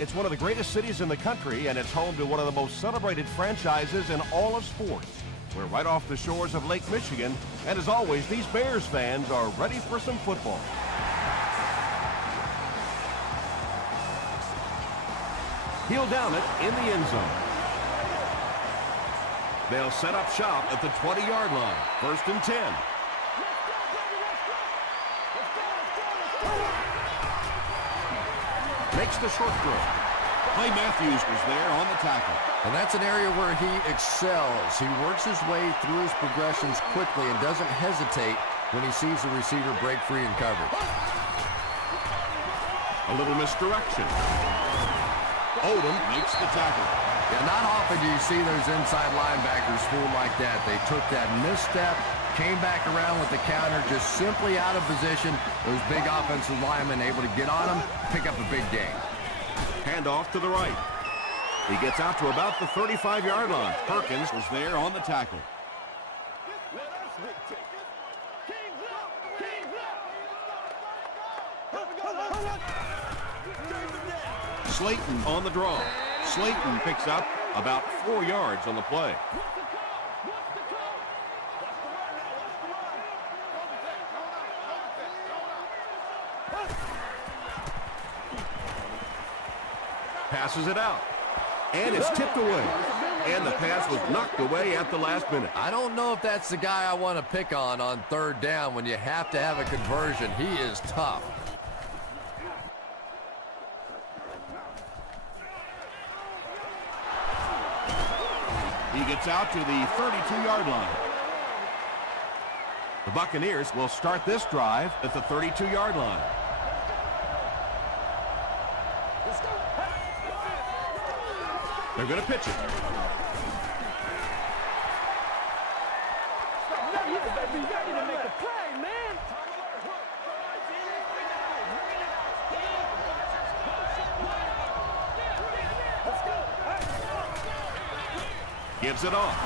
It's one of the greatest cities in the country, and it's home to one of the most celebrated franchises in all of sports. We're right off the shores of Lake Michigan, and as always, these Bears fans are ready for some football. He'll down it in the end zone. They'll set up shop at the 20-yard line. 1st and 10. Makes the short throw. Clay Matthews was there on the tackle. And that's an area where he excels. He works his way through his progressions quickly and doesn't hesitate when he sees the receiver break free in coverage. A little misdirection. Odom makes the tackle. Yeah, not often do you see those inside linebackers fool like that. They took that misstep, came back around with the counter, just simply out of position. Those big offensive linemen able to get on him, pick up a big gain. Handoff to the right. He gets out to about the 35-yard line. Perkins was there on the tackle. Slayton on the draw. Slayton picks up about 4 yards on the play. Passes it out. And it's tipped away. And the pass was knocked away at the last minute. I don't know if that's the guy I want to pick on 3rd down when you have to have a conversion. He is tough. He gets out to the 32-yard line. The Buccaneers will start this drive at the 32-yard line. They're going to pitch it. Gives it off.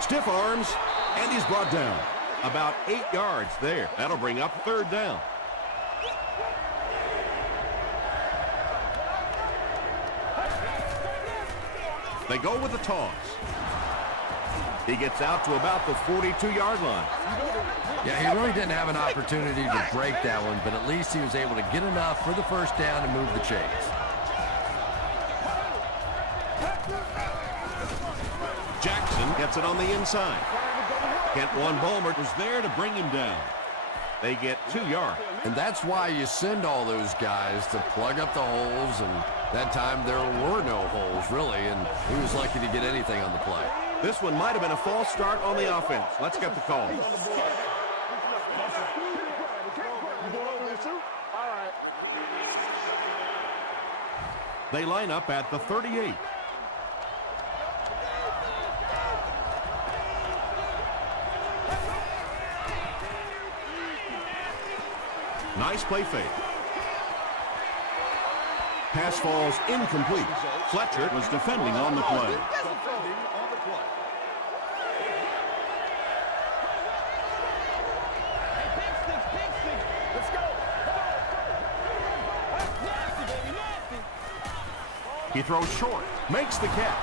Stiff arms, and he's brought down. About 8 yards there. That'll bring up 3rd down. They go with the toss. He gets out to about the 42-yard line. Yeah, he really didn't have an opportunity to break that one, but at least he was able to get enough for the 1st down and move the chains. Jackson gets it on the inside. Kentwan Bulmer was there to bring him down. They get 2 yards. And that's why you send all those guys to plug up the holes, and that time there were no holes, really, and he was lucky to get anything on the play. This one might have been a false start on the offense. Let's get the call. They line up at the 38. Nice play fake. Pass falls incomplete. Fletcher was defending on the play. He throws short, makes the catch.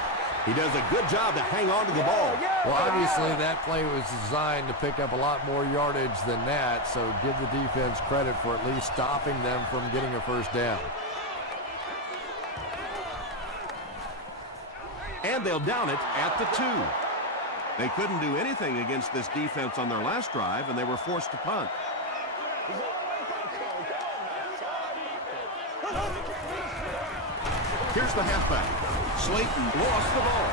He does a good job to hang on to the ball. Well, obviously that play was designed to pick up a lot more yardage than that, so give the defense credit for at least stopping them from getting a 1st down. And they'll down it at the 2. They couldn't do anything against this defense on their last drive, and they were forced to punt. Here's the halfback. Slayton lost the ball.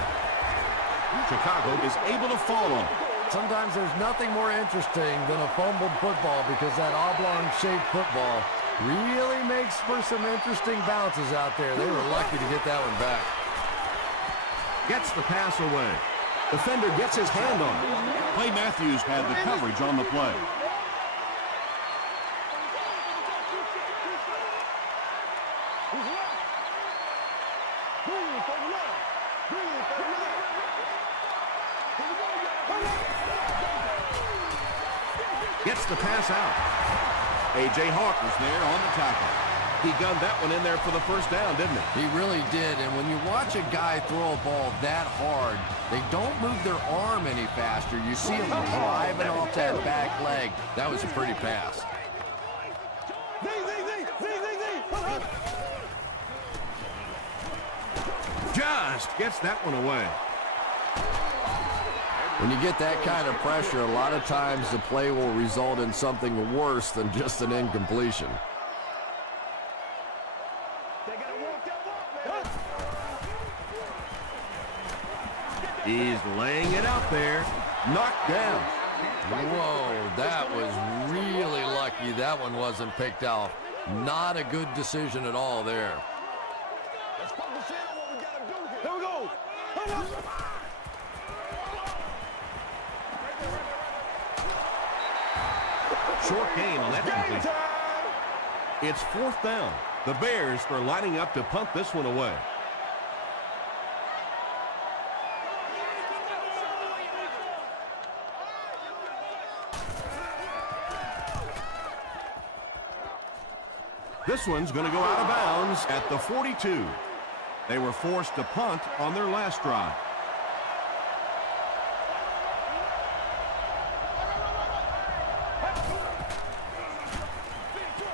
Chicago is able to fall on it. Sometimes there's nothing more interesting than a fumbled football because that oblong-shaped football really makes for some interesting bounces out there. They were lucky to get that one back. Gets the pass away. Defender gets his hand on it. Clay Matthews had the coverage on the play. Gets the pass out. A.J. Hawk was there on the tackle. He gunned that one in there for the first down, didn't he? He really did, and when you watch a guy throw a ball that hard, they don't move their arm any faster. You see him driving off that back leg. That was a pretty pass. Just gets that one away. When you get that kind of pressure, a lot of times the play will result in something worse than just an incompletion. He's laying it out there. Knocked down. Whoa, that was really lucky that one wasn't picked off. Not a good decision at all there. Let's focus in on what we gotta do here. Here we go. Short gain on that completion. It's 4th down. The Bears are lining up to punt this one away. This one's going to go out of bounds at the 42. They were forced to punt on their last drive.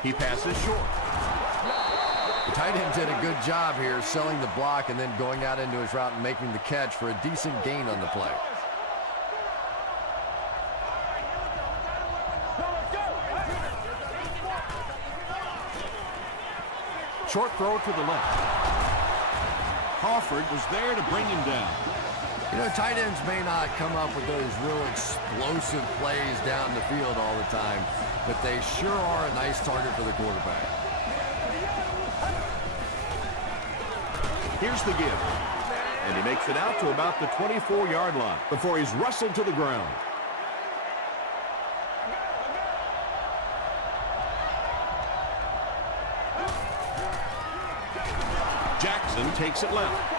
He passes short. The tight end did a good job here selling the block and then going out into his route and making the catch for a decent gain on the play. Short throw to the left. Crawford was there to bring him down. You know, tight ends may not come up with those real explosive plays down the field all the time, but they sure are a nice target for the quarterback. Here's the give. And he makes it out to about the 24-yard line before he's wrestled to the ground. Jackson takes it left.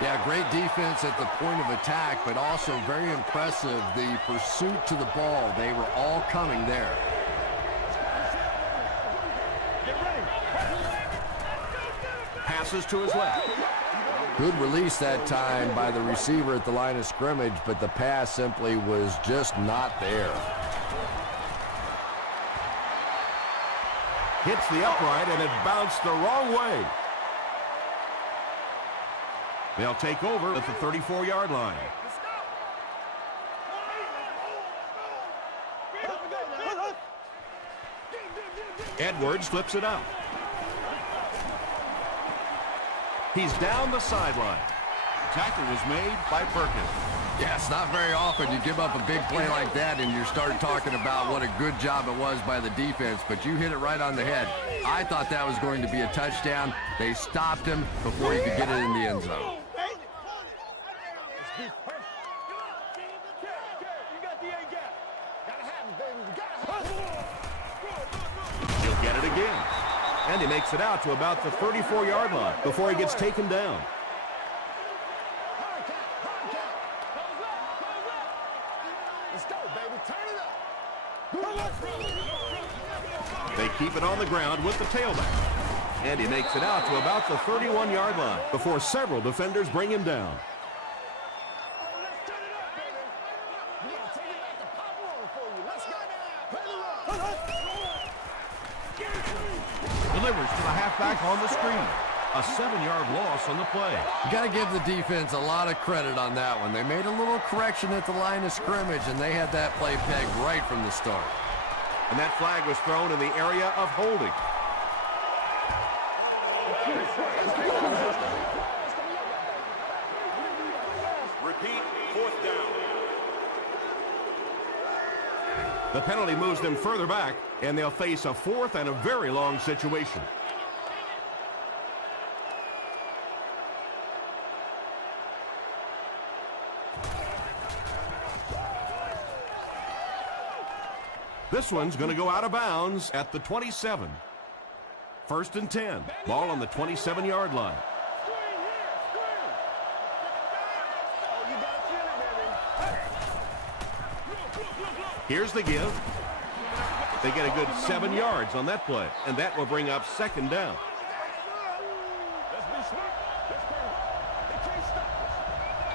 Yeah, great defense at the point of attack, but also very impressive the pursuit to the ball. They were all coming there. Passes to his left. Good release that time by the receiver at the line of scrimmage, but the pass simply was just not there. Hits the upright, and it bounced the wrong way. They'll take over at the 34-yard line. Edwards flips it out. He's down the sideline. Tackle was made by Perkins. Yeah, it's not very often you give up a big play like that and you start talking about what a good job it was by the defense, but you hit it right on the head. I thought that was going to be a touchdown. They stopped him before he could get it in the end zone. He'll get it again. And he makes it out to about the 34-yard line before he gets taken down. They keep it on the ground with the tailback. And he makes it out to about the 31-yard line before several defenders bring him down. Delivers to the halfback on the screen. A 7-yard loss on the play. You got to give the defense a lot of credit on that one. They made a little correction at the line of scrimmage, and they had that play pegged right from the start. And that flag was thrown in the area of holding. Repeat, 4th down. The penalty moves them further back, and they'll face a 4th and a very long situation. This one's going to go out of bounds at the 27. 1st and 10. Ball on the 27-yard line. Here's the give. They get a good 7 yards on that play, and that will bring up second down. Let's be smart. Let's play ball. They can't stop us.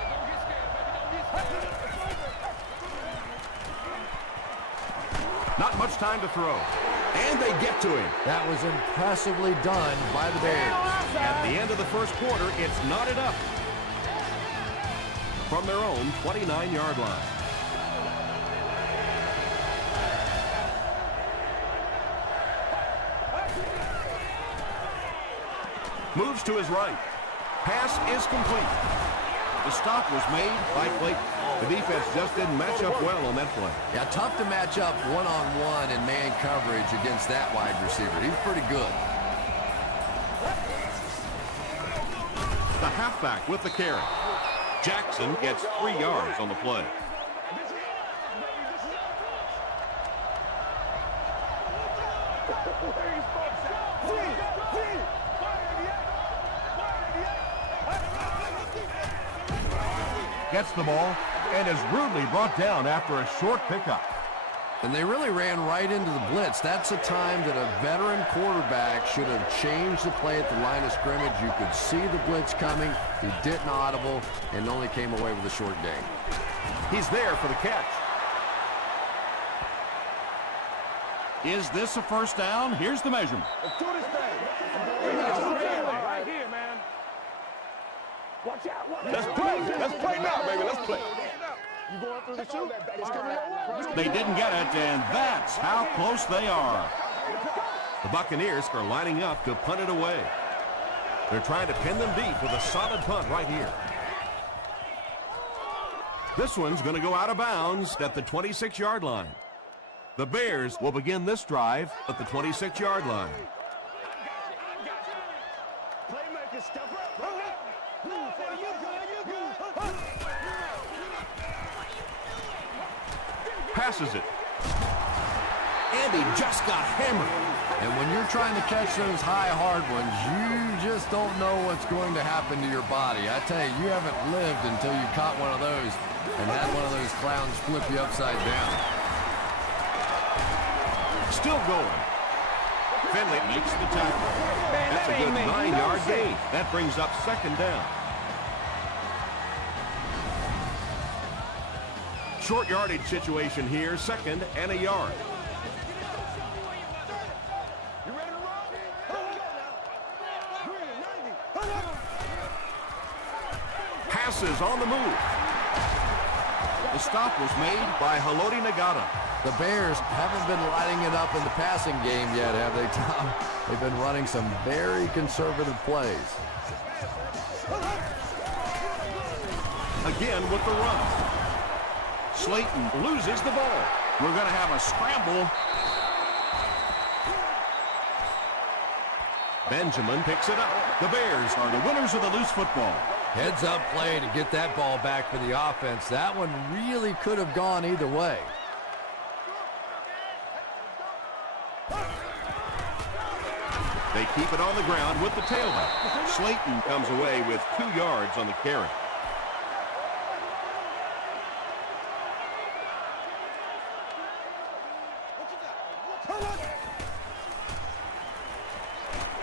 Don't get scared, baby. Don't get scared. Not much time to throw. And they get to him. That was impressively done by the Bears. At the end of the first quarter, it's knotted up from their own 29-yard line. Moves to his right. Pass is complete. The stop was made by Clayton. The defense just didn't match up well on that play. Yeah, tough to match up one-on-one in man coverage against that wide receiver. He's pretty good. The halfback with the carry. Jackson gets 3 yards on the play. Gets the ball and is rudely brought down after a short pickup. And they really ran right into the blitz. That's a time that a veteran quarterback should have changed the play at the line of scrimmage. You could see the blitz coming. He didn't audible and only came away with a short gain. He's there for the catch. Is this a first down? Here's the measurement. Let's do this thing. Right here, man. Watch out. Let's play. Let's play now, baby. Let's play. You going through the shoot? It's coming over. They didn't get it, and that's how close they are. The Buccaneers are lining up to punt it away. They're trying to pin them deep with a solid punt right here. This one's going to go out of bounds at the 26-yard line. The Bears will begin this drive at the 26-yard line. Playmaker, step up. Passes it. And he just got hammered. And when you're trying to catch those high, hard ones, you just don't know what's going to happen to your body. I tell you, you haven't lived until you caught one of those and had one of those clowns flip you upside down. Still going. Finley makes the tackle. That's a good 9-yard gain. That brings up second down. Short yardage situation here, second and a yard. You ready to roll? Passes on the move. The stop was made by Haloti Nagata. The Bears haven't been lighting it up in the passing game yet, have they, Tom? They've been running some very conservative plays. Again with the run. Slayton loses the ball. We're going to have a scramble. Benjamin picks it up. The Bears are the winners of the loose football. Heads up play to get that ball back for the offense. That one really could have gone either way. They keep it on the ground with the tailback. Slayton comes away with 2 yards on the carry.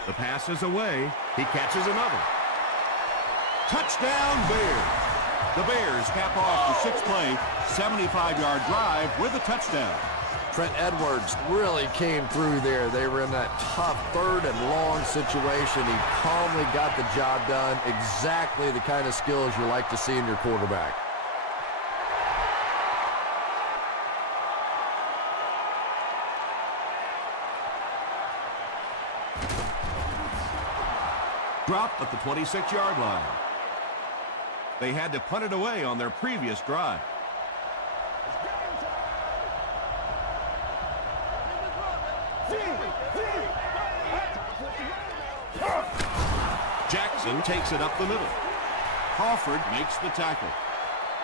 The pass is away. He catches another. Touchdown, Bears. The Bears cap off the 6-play, 75-yard drive with a touchdown. Trent Edwards really came through there. They were in that tough third and long situation. He calmly got the job done. Exactly the kind of skills you like to see in your quarterback. Dropped at the 26-yard line. They had to punt it away on their previous drive. Jackson takes it up the middle. Crawford makes the tackle.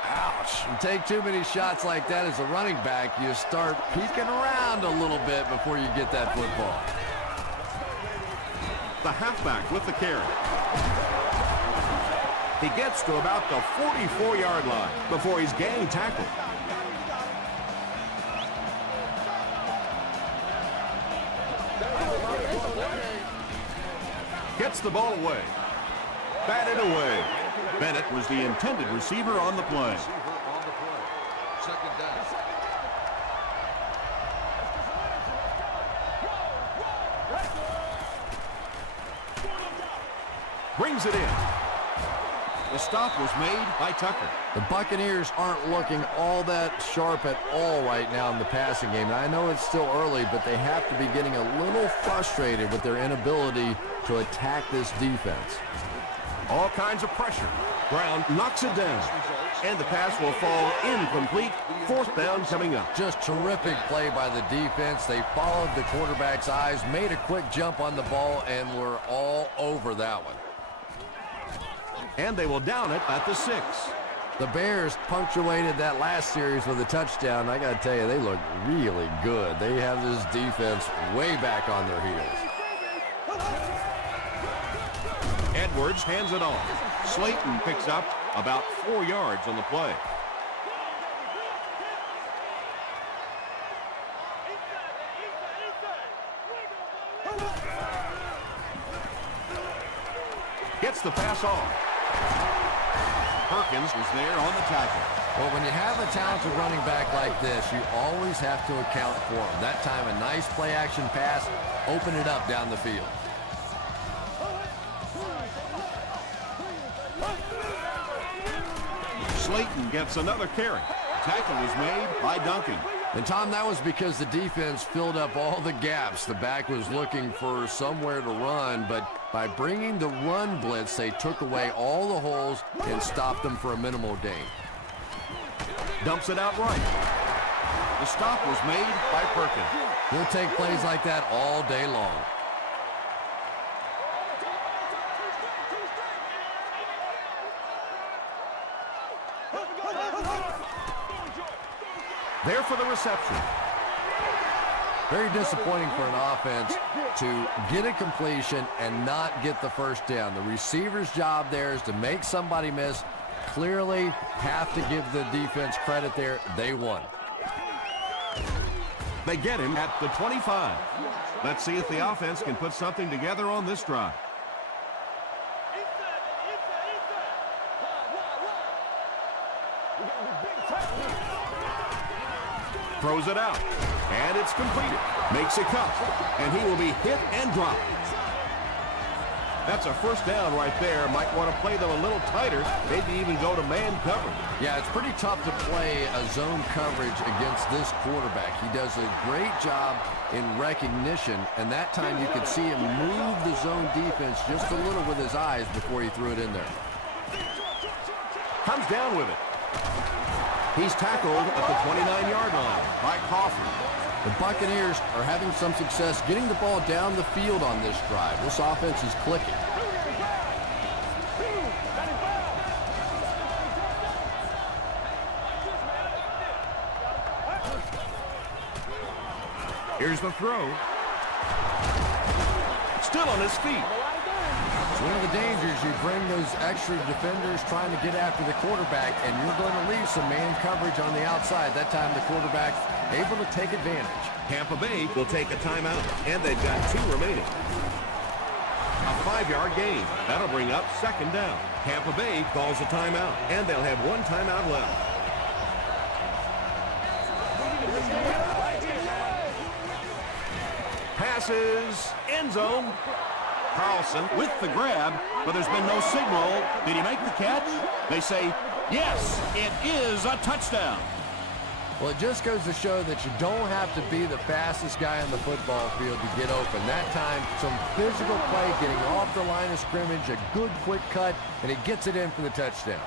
Ouch. You take too many shots like that as a running back, you start peeking around a little bit before you get that football. The halfback with the carry. He gets to about the 44-yard line before he's gang tackled. Gets the ball away. Batted away. Bennett was the intended receiver on the play. Second down. Brings it in. The stop was made by Tucker. The Buccaneers aren't looking all that sharp at all right now in the passing game. And I know it's still early, but they have to be getting a little frustrated with their inability to attack this defense. All kinds of pressure. Brown knocks it down. And the pass will fall incomplete. Fourth down coming up. Just terrific play by the defense. They followed the quarterback's eyes, made a quick jump on the ball, and were all over that one. And they will down it at the 6. The Bears punctuated that last series with a touchdown. I got to tell you, they look really good. They have this defense way back on their heels. Edwards hands it off. Slayton picks up about 4 yards on the play. Gets the pass off. Perkins was there on the tackle. Well, when you have a talented running back like this, you always have to account for him. That time, a nice play-action pass, open it up down the field. Slayton gets another carry. Tackle was made by Duncan. And, Tom, that was because the defense filled up all the gaps. The back was looking for somewhere to run, but by bringing the run blitz, they took away all the holes and stopped them for a minimal gain. Dumps it out right. The stop was made by Perkins. He'll take plays like that all day long. There for the reception. Very disappointing for an offense to get a completion and not get the first down. The receiver's job there is to make somebody miss. Clearly have to give the defense credit there. They won. They get him at the 25. Let's see if the offense can put something together on this drive. Throws it out, and it's completed. Makes a cut, and he will be hit and dropped. That's a first down right there. Might want to play them a little tighter, maybe even go to man coverage. Yeah, it's pretty tough to play a zone coverage against this quarterback. He does a great job in recognition, and that time you could see him move the zone defense just a little with his eyes before he threw it in there. Comes down with it. He's tackled at the 29-yard line by Coffey. The Buccaneers are having some success getting the ball down the field on this drive. This offense is clicking. Here's the throw. Still on his feet. It's one of the dangers. You bring those extra defenders trying to get after the quarterback, and you're going to leave some man coverage on the outside. That time the quarterback able to take advantage. Tampa Bay will take a timeout, and they've got 2 remaining. A 5-yard gain. That'll bring up second down. Tampa Bay calls a timeout, and they'll have 1 timeout left. Passes, end zone. Carlson with the grab, but there's been no signal. Did he make the catch? They say, yes, it is a touchdown. Well, it just goes to show that you don't have to be the fastest guy on the football field to get open. That time, some physical play, getting off the line of scrimmage, a good quick cut, and it gets it in for the touchdown.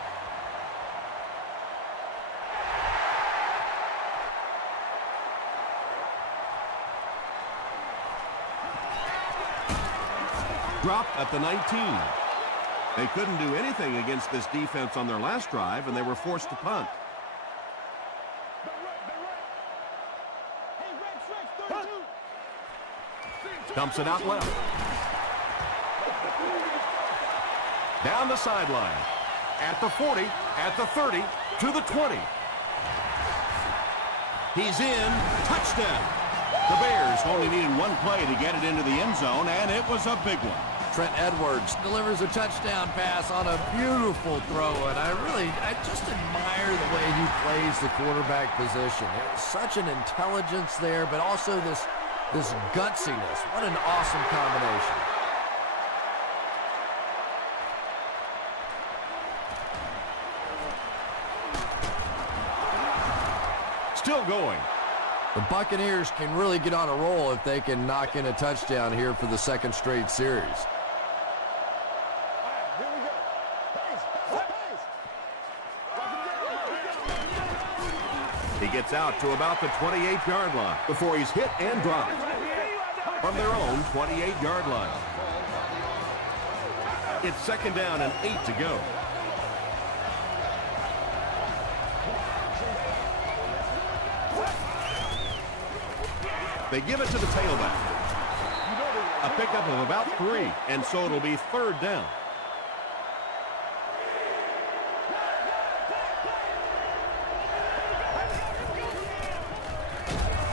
Dropped at the 19. They couldn't do anything against this defense on their last drive, and they were forced to punt. Dumps it out left. Down the sideline. At the 40, at the 30, to the 20. He's in. Touchdown. The Bears only needed one play to get it into the end zone, and it was a big one. Trent Edwards delivers a touchdown pass on a beautiful throw, and I just admire the way he plays the quarterback position. There's such an intelligence there, but also this gutsiness. What an awesome combination. Still going. The Buccaneers can really get on a roll if they can knock in a touchdown here for the second straight series. He gets out to about the 28-yard line before he's hit and dropped from their own 28-yard line. It's second down and 8 to go. They give it to the tailback. A pickup of about 3, and so it'll be third down.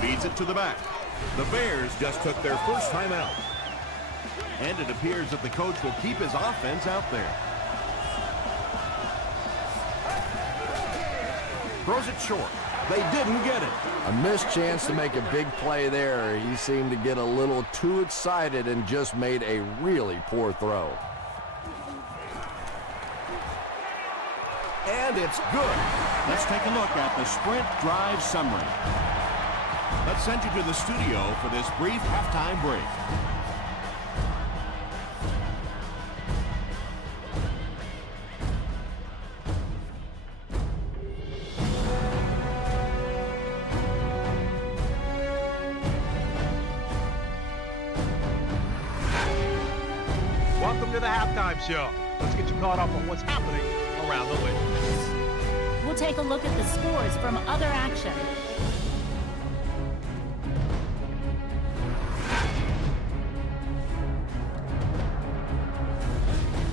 Feeds it to the back. The Bears just took their first time out. And it appears that the coach will keep his offense out there. Throws it short. They didn't get it. A missed chance to make a big play there. He seemed to get a little too excited and just made a really poor throw. And it's good. Let's take a look at the sprint drive summary. Let's send you to the studio for this brief halftime break. Welcome to the halftime show. Let's get you caught up on what's happening around the league. We'll take a look at the scores from other action.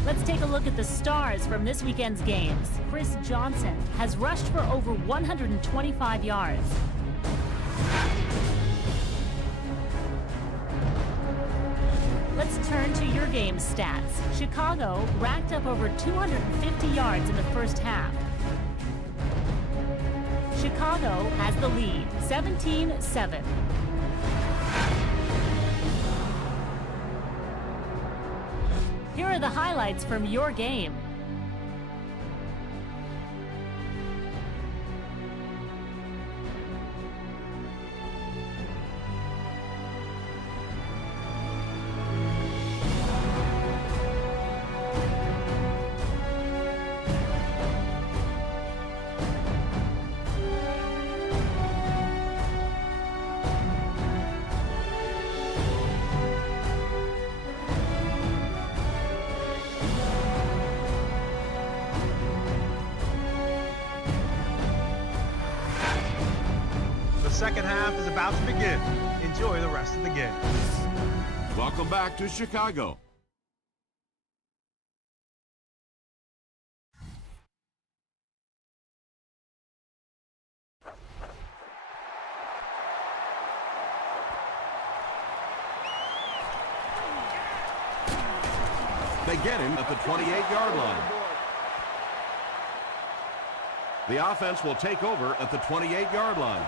Let's take a look at the stars from this weekend's games. Chris Johnson has rushed for over 125 yards. Let's turn to your game stats. Chicago racked up over 250 yards in the first half. Chicago has the lead, 17-7. Here are the highlights from your game. The second half is about to begin. Enjoy the rest of the game. Welcome back to Chicago. They get him at the 28-yard line. The offense will take over at the 28-yard line.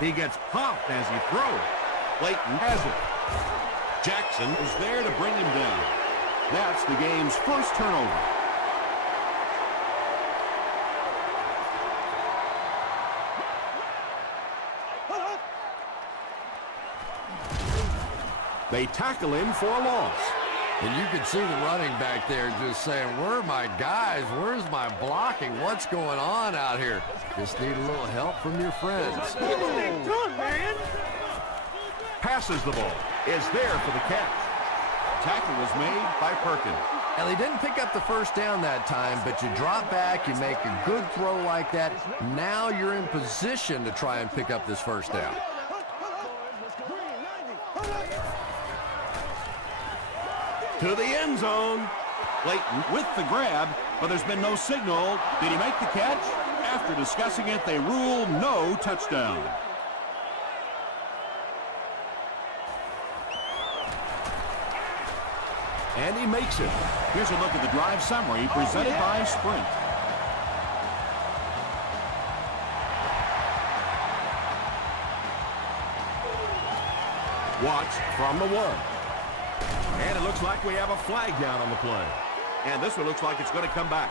He gets popped as he throws. Layton has it. Jackson is there to bring him down. That's the game's first turnover. They tackle him for a loss. And you can see the running back there just saying, where are my guys? Where's my blocking? What's going on out here? Just need a little help from your friends. Passes the ball. Is there for the catch. Tackle was made by Perkins. Now, they didn't pick up the first down that time, but you drop back, you make a good throw like that. Now you're in position to try and pick up this first down. To the end zone. Layton with the grab, but there's been no signal. Did he make the catch? After discussing it, they rule no touchdown. And he makes it. Here's a look at the drive summary presented by Sprint. Watch from the 1. And it looks like we have a flag down on the play. And this one looks like it's going to come back.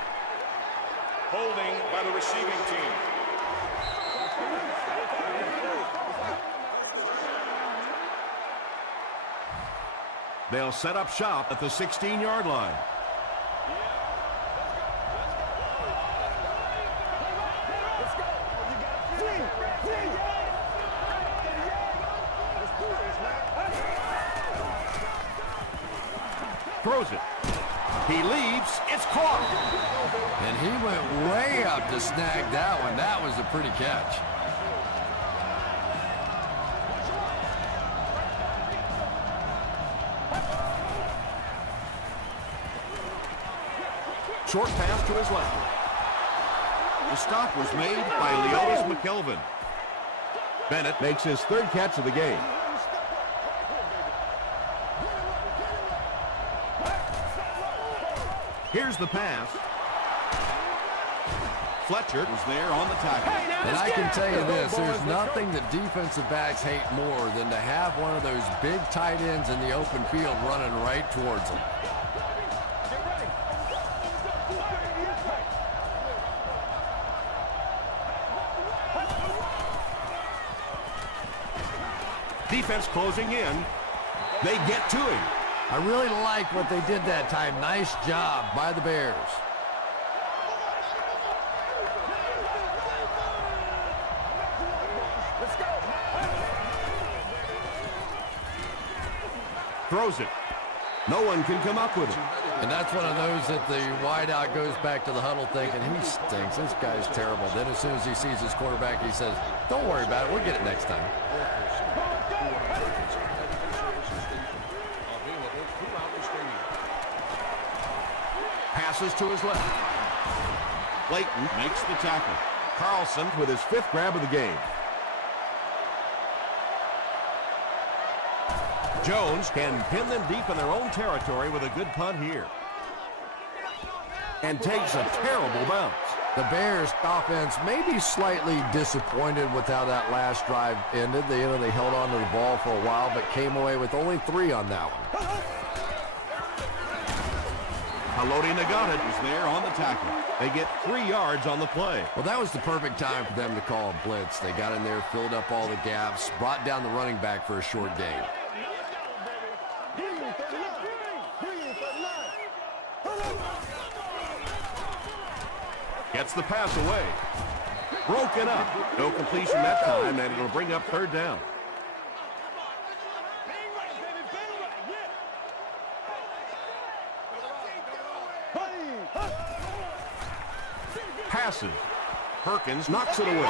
Holding by the receiving team. They'll set up shop at the 16-yard line. Throws it. He leaps. It's caught. And he went way up to snag that one. That was a pretty catch. Short pass to his left. The stop was made by Leotis McKelvin. Bennett makes his 3rd catch of the game. Here's the pass. Fletcher was there on the tackle. And I can tell you this, there's nothing the defensive backs hate more than to have one of those big tight ends in the open field running right towards them. Defense closing in. They get to him. I really like what they did that time. Nice job by the Bears. Throws it. No one can come up with it. And that's one of those that the wideout goes back to the huddle thinking, he stinks. This guy's terrible. Then as soon as he sees his quarterback, he says, don't worry about it. We'll get it next time. Passes to his left. Layton makes the tackle. Carlson with his 5th grab of the game. Jones can pin them deep in their own territory with a good punt here. And takes a terrible bounce. The Bears offense may be slightly disappointed with how that last drive ended. They held on to the ball for a while, but came away with only 3 on that one. Haloti Nagata is there on the tackle. They get 3 yards on the play. Well, that was the perfect time for them to call a blitz. They got in there, filled up all the gaps, brought down the running back for a short gain. Gets the pass away. Broken up. No completion that time, and it'll bring up 3rd down. Passes. Perkins knocks it away.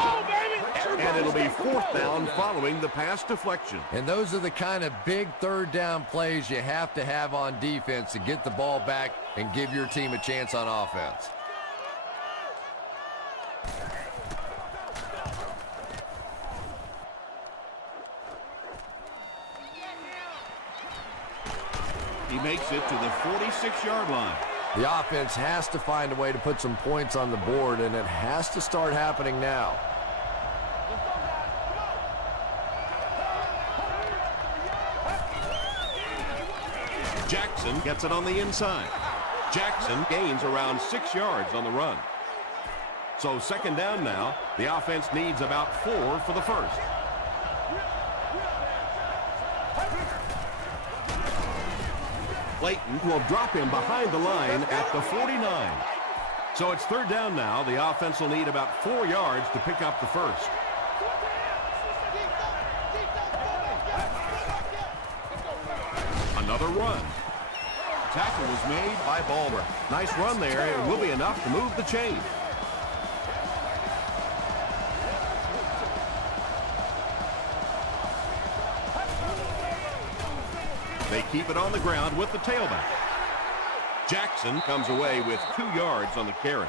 And it'll be 4th down following the pass deflection. And those are the kind of big 3rd down plays you have to have on defense to get the ball back and give your team a chance on offense. He makes it to the 46-yard line. The offense has to find a way to put some points on the board, and it has to start happening now. Jackson gets it on the inside. Jackson gains around 6 yards on the run. So 2nd down now. The offense needs about 4 for the first. Layton will drop him behind the line at the 49. So it's 3rd down now. The offense will need about 4 yards to pick up the first. Another run. Tackle was made by Balmer. Nice run there. It will be enough to move the chain. They keep it on the ground with the tailback. Jackson comes away with 2 yards on the carry.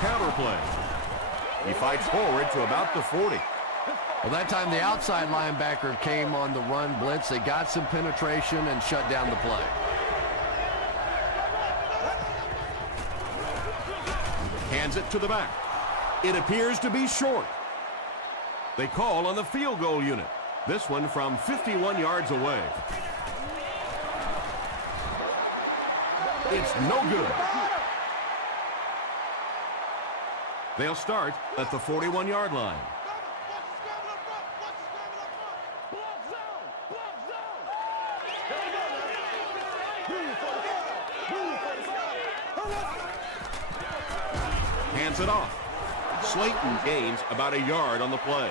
Counter play. He fights forward to about the 40. Well, that time the outside linebacker came on the run blitz. They got some penetration and shut down the play. Hands it to the back. It appears to be short. They call on the field goal unit. This one from 51 yards away. It's no good. They'll start at the 41-yard line. Hands it off. Slayton gains about a yard on the play.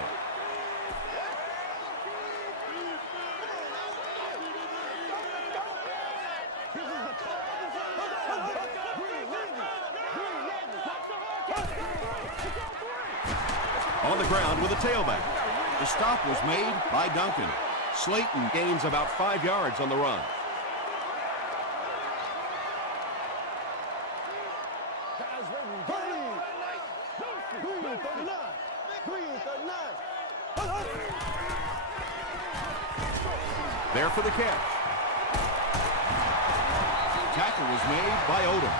On the ground with a tailback. The stop was made by Duncan. Slayton gains about 5 yards on the run. There for the catch. Tackle was made by Odom.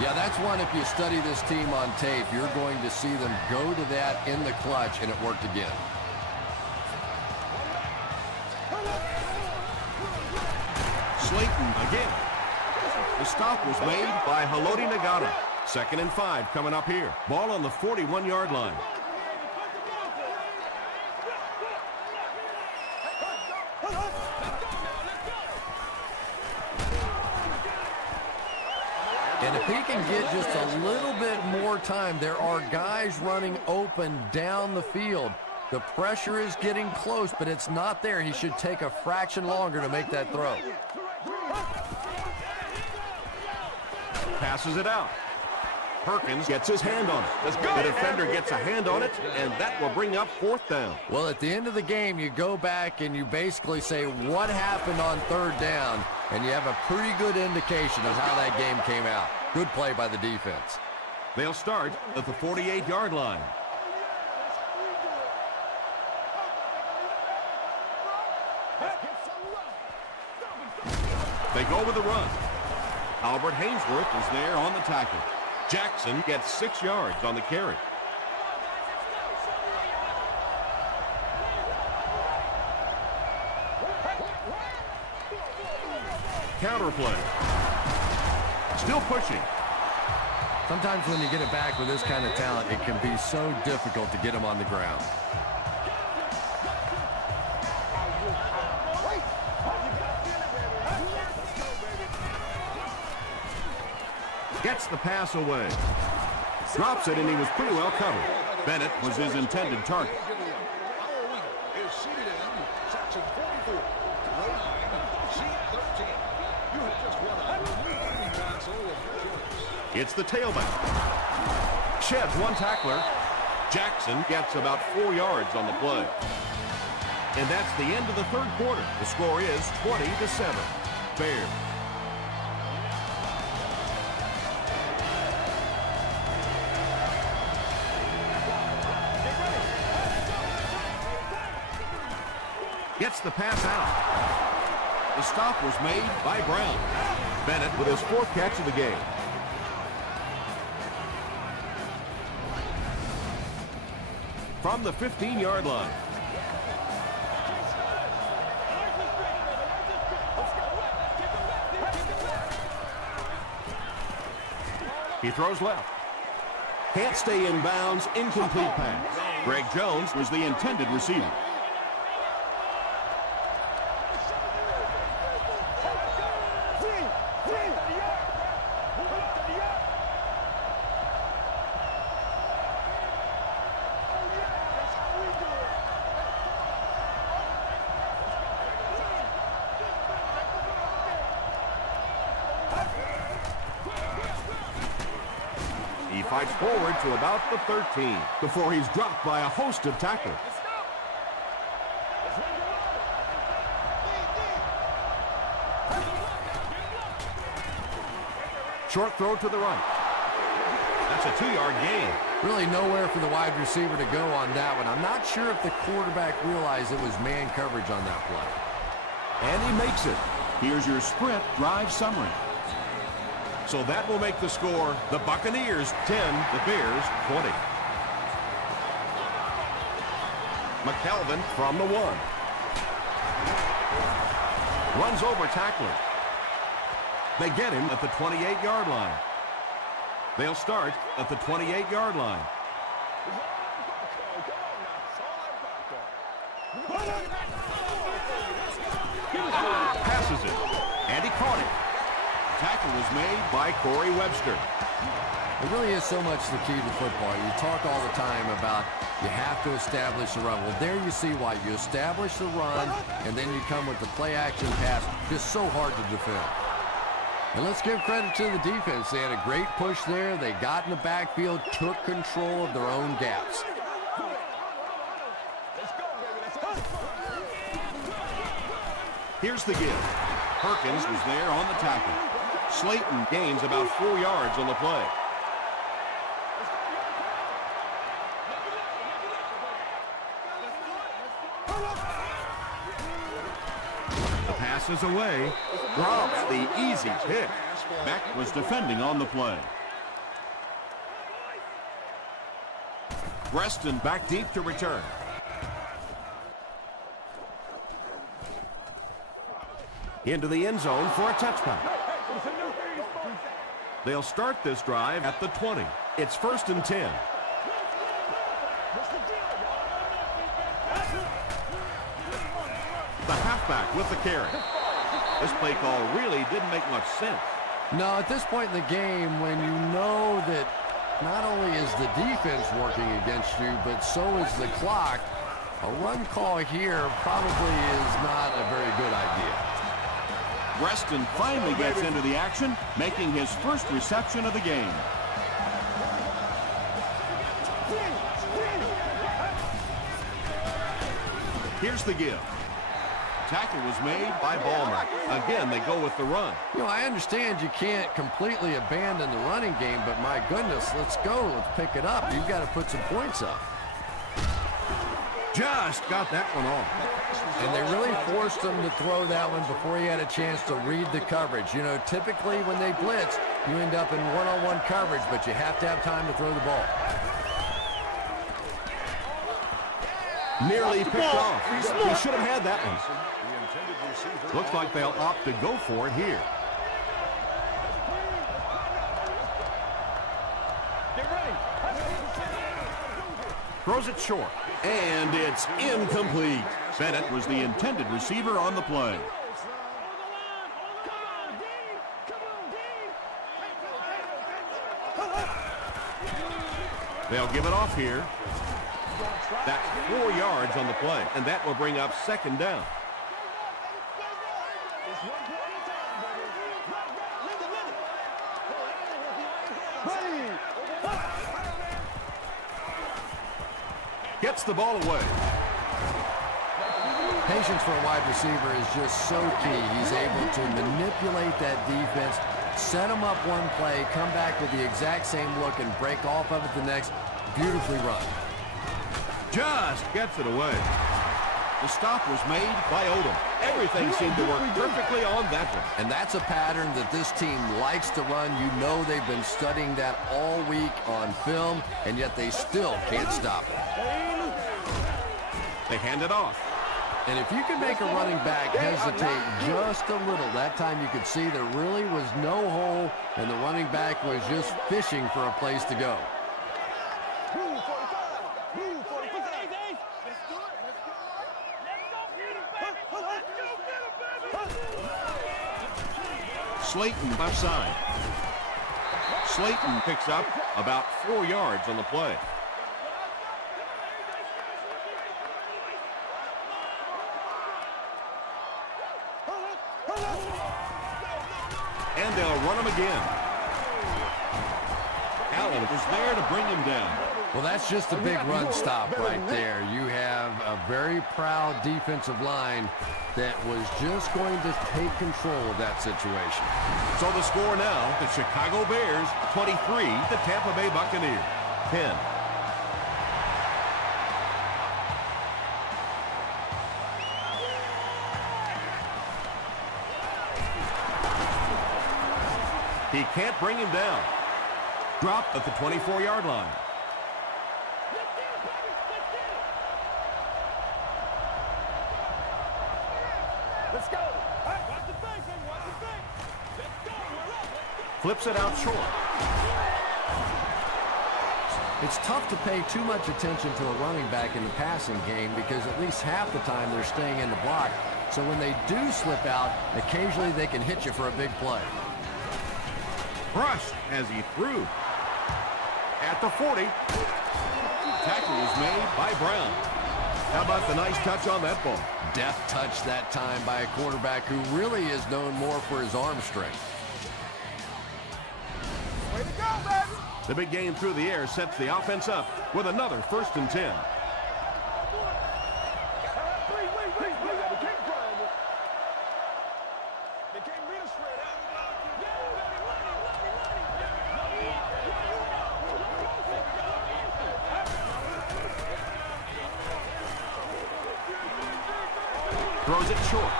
Yeah, that's one, if you study this team on tape, you're going to see them go to that in the clutch, and it worked again. Slayton again. The stop was made by Haloti Ngata. 2nd and 5 coming up here. Ball on the 41-yard line. And if he can get just a little bit more time, there are guys running open down the field. The pressure is getting close, but it's not there. He should take a fraction longer to make that throw. Passes it out. Perkins gets his hand on it. The defender gets a hand on it, and that will bring up 4th down. Well, at the end of the game, you go back and you basically say what happened on 3rd down, and you have a pretty good indication of how that game came out. Good play by the defense. They'll start at the 48-yard line. They go with the run. Albert Hainsworth is there on the tackle. Jackson gets 6 yards on the carry. Counter play. Still pushing. Sometimes when you get it back with this kind of talent, it can be so difficult to get him on the ground. Gets the pass away. Drops it, and he was pretty well covered. Bennett was his intended target. Is seated in section 44, row 9, seat 13. You have just won a moving console of your choice. It's the tailback. Sheds one tackler. Jackson gets about 4 yards on the play. And that's the end of the 3rd quarter. The score is 20-7. Bears. Gets the pass out. The stop was made by Brown. Bennett with his 4th catch of the game. From the 15-yard line. He throws left. Can't stay in bounds. Incomplete pass. Greg Jones was the intended receiver. Fights forward to about the 13 before he's dropped by a host of tacklers. Short throw to the right. That's a 2-yard gain. Really nowhere for the wide receiver to go on that one. I'm not sure if the quarterback realized it was man coverage on that play. And he makes it. Here's your sprint drive summary. So that will make the score the Buccaneers 10, the Bears 20. McKelvin from the 1. Runs over tackler. They get him at the 28-yard line. They'll start at the 28-yard line. Passes it, and he caught it. Tackle was made by Corey Webster. It really is so much the key to football. You talk all the time about you have to establish the run. Well, there you see why. You establish the run, and then you come with the play-action pass. Just so hard to defend. And let's give credit to the defense. They had a great push there. They got in the backfield, took control of their own gaps. Here's the give. Perkins was there on the tackle. Slayton gains about 4 yards on the play. The pass is away. Drops the easy pick. Beck was defending on the play. Reston back deep to return. Into the end zone for a touchback. They'll start this drive at the 20. It's 1st and 10. The halfback with the carry. This play call really didn't make much sense. No, at this point in the game, when you know that not only is the defense working against you, but so is the clock, a run call here probably is not a very good idea. Reston finally gets into the action, making his first reception of the game. Here's the give. Tackle was made by Ballmer. Again, they go with the run. You know, I understand you can't completely abandon the running game, but my goodness, let's go. Let's pick it up. You've got to put some points up. Just got that one off. And they really forced him to throw that one before he had a chance to read the coverage. You know, typically when they blitz, you end up in one-on-one coverage, but you have to have time to throw the ball. Nearly picked off. He should have had that one. Looks like they'll opt to go for it here. Throws it short. And it's incomplete. Bennett was the intended receiver on the play. They'll give it off here. That's 4 yards on the play, and that will bring up 2nd down. Gets the ball away. Patience for a wide receiver is just so key. He's able to manipulate that defense, set them up one play, come back with the exact same look, and break off of it the next. Beautifully run. Just gets it away. The stop was made by Odom. Everything seemed to work perfectly on that one. And that's a pattern that this team likes to run. You know they've been studying that all week on film, and yet they still can't stop it. They hand it off. And if you can make a running back hesitate just a little, that time you could see there really was no hole, and the running back was just fishing for a place to go. Slayton left side. Slayton picks up about 4 yards on the play. And they'll run him again. Allen was there to bring him down. Well, that's just a big run stop right there. You have a very proud defensive line that was just going to take control of that situation. So the score now, the Chicago Bears 23, the Tampa Bay Buccaneers 10. He can't bring him down. Dropped at the 24-yard line. Let's go. Watch the face, baby. Watch the face. Let's go. We're up. Flips it out short. It's tough to pay too much attention to a running back in the passing game because at least half the time they're staying in the block. So when they do slip out, occasionally they can hit you for a big play. Crushed as he threw. At the 40. Tackle was made by Brown. How about the nice touch on that ball? Deft touch that time by a quarterback who really is known more for his arm strength. Way to go, baby. The big game through the air sets the offense up with another 1st and 10. Wait. They can't grind it. They can't beat us straight out. Throws it short.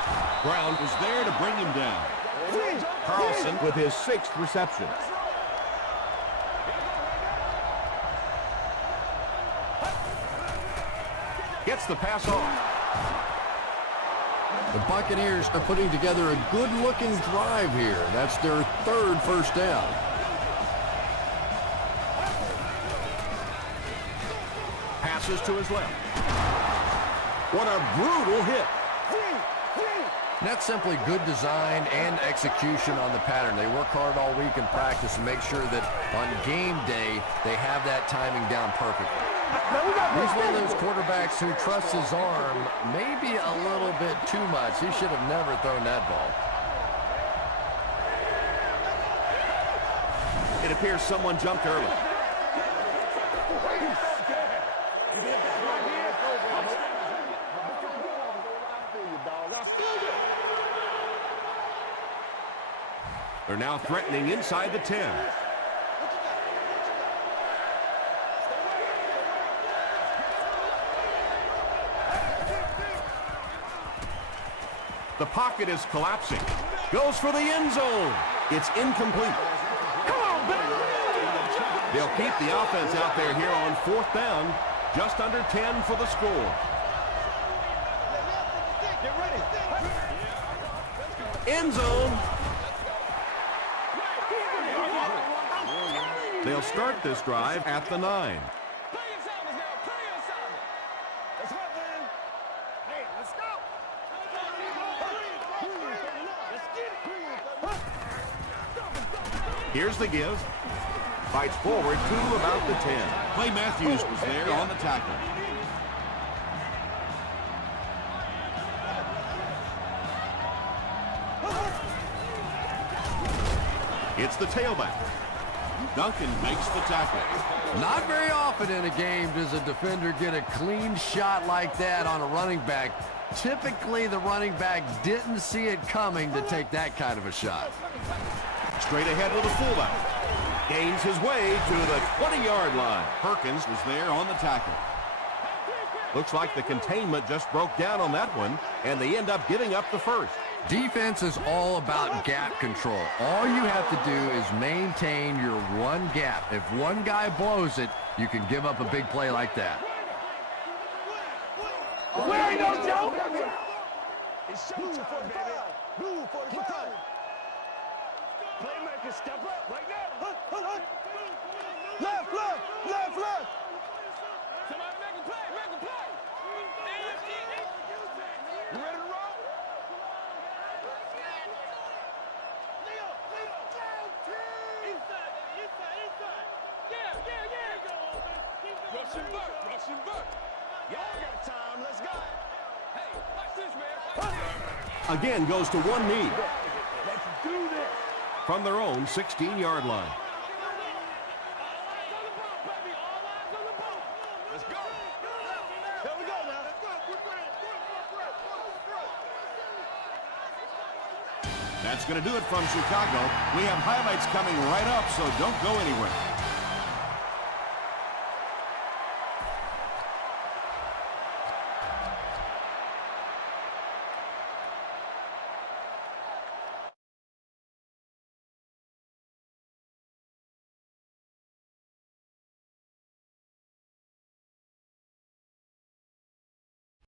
Brown was there to bring him down. Carlson with his 6th reception. Gets the pass off. The Buccaneers are putting together a good-looking drive here. That's their 3rd first down. Passes to his left. What a brutal hit. That's simply good design and execution on the pattern. They work hard all week in practice and make sure that on game day they have that timing down perfectly. He's one of those quarterbacks who trusts his arm maybe a little bit too much. He should have never thrown that ball. It appears someone jumped early. They're now threatening inside the 10. The pocket is collapsing. Goes for the end zone. It's incomplete. Come on, baby. They'll keep the offense out there here on 4th down. Just under 10 for the score. Get ready. End zone. They'll start this drive at the 9. Play your assignments now. Play your assignment. Let's go, man. Hey, let's go. Let's get it. Here's the give. Fights forward to about the 10. Clay Matthews was there on the tackle. It's the tailback. Duncan makes the tackle. Not very often in a game does a defender get a clean shot like that on a running back. Typically, the running back didn't see it coming to take that kind of a shot. Straight ahead with a fullback. Gains his way to the 20-yard line. Perkins was there on the tackle. Looks like the containment just broke down on that one, and they end up giving up the first. Defense is all about gap control. All you have to do is maintain your one gap. If one guy blows it, you can give up a big play like that. We ain't no joke. It's showtime, baby. Move for the time. Playmaker, step up right now. Left. Somebody make a play. You ready to roll? Russian Burke. Y'all got time. Let's go. Hey, watch this, man. Again goes to one knee. Let's do this. From their own 16-yard line. That's going to do it from Chicago. We have highlights coming right up, so don't go anywhere.